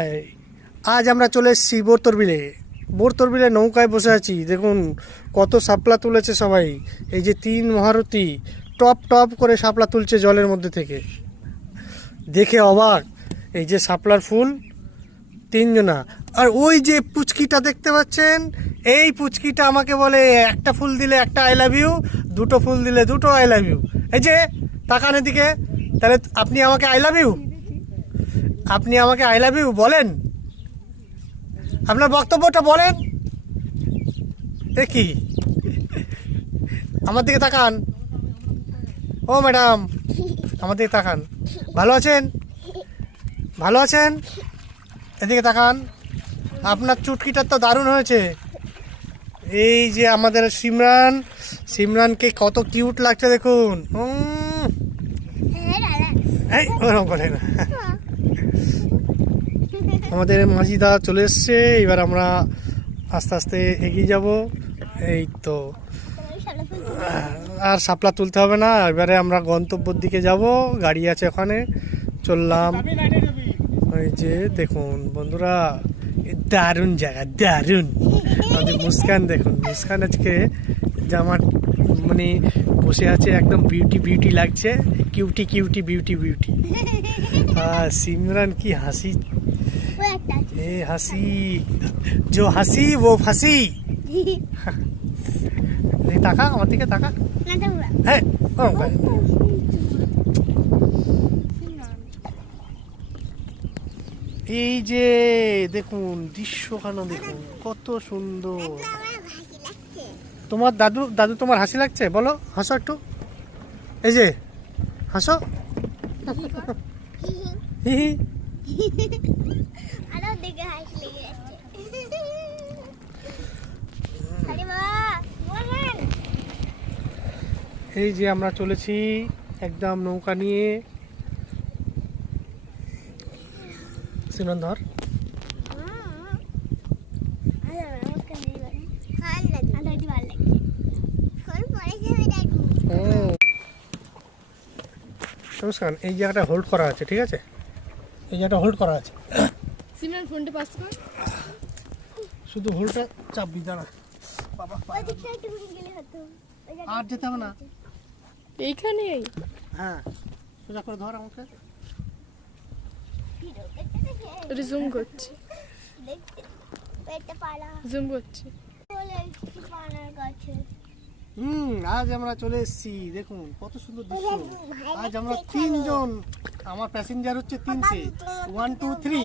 এই, আজ আমরা চলে এসেছি বোরতরবিলে। বোরতরবিলে নৌকায় বসে আছি। দেখুন কত শাপলা তুলেছে সবাই। এই যে 3 মহারথী টপ টপ করে শাপলা তুলছে জলের মধ্যে থেকে, দেখে অবাক। এই যে শাপলার ফুল 3 জনা। আর ওই যে পুচকিটা দেখতে পাচ্ছেন, এই পুচকিটা আমাকে বলে একটা ফুল দিলে একটা আই লাভ ইউ, দুটো ফুল দিলে দুটো আই লাভ ইউ। এই যে তাকান এদিকে, তাহলে আপনি আমাকে আই লাভ ইউ, আপনি আমাকে আই লাভ ইউ বলেন, আপনার বক্তব্যটা বলেন। কি আমার দিকে তাকান, ও ম্যাডাম আমার দিকে তাকান। ভালো আছেন? ভালো আছেন? এদিকে তাকান। আপনার চুটকিটা তো দারুণ হয়েছে। এই যে আমাদের সিমরানকে কত কিউট লাগছে দেখুন। এই ওরকম করে না। আমাদের মাঝিদা চলে এসছে। এবার আমরা আস্তে আস্তে এগিয়ে যাব। এই তো, আর শাপলা তুলতে হবে না। এবারে আমরা গন্তব্যের দিকে যাব, গাড়ি আছে ওখানে, চললাম। ওই যে দেখুন বন্ধুরা, দারুণ জায়গা, দারুণ। আমাদের মুস্কান দেখুন, মুস্কান আজকে জামা মানে বসে আছে, একদম বিউটি বিউটি লাগছে, কিউটি কিউটি বিউটি বিউটি। আর সিমরান কি হাসি, এ হাসি, जो হাসি वो ফাঁসি। তাকা আমার দিকে তাকা। হ্যাঁ এই যে দেখুন দৃশ্যখানা, দেখুন কত সুন্দর। তোমার দাদু দাদু তোমার হাসি লাগছে? বলো, হাসো একটু। এই যে হাসো। এই যে আমরা চলেছি একদম নৌকা নিয়ে। সিমরান ধর। নমস্কার, এই জায়গাটা হোল্ড করা আছে, ঠিক আছে? এই জায়গাটা হোল্ড করা আছে। সিমরান ফোনটা পাস কর, শুধু হোল্ডটা চাপবি, দাঁড়া বাবা। আর যেতে হবে না, এইখানেই। হ্যাঁ সোজা করে ধর আমাকে। জুম করছি, জুম করছি। আজ আমরা চলে এসেছি, দেখুন কত সুন্দর দৃশ্য। আজ আমরা 3 জন, আমার প্যাসেঞ্জার হচ্ছে 3 1 2 3।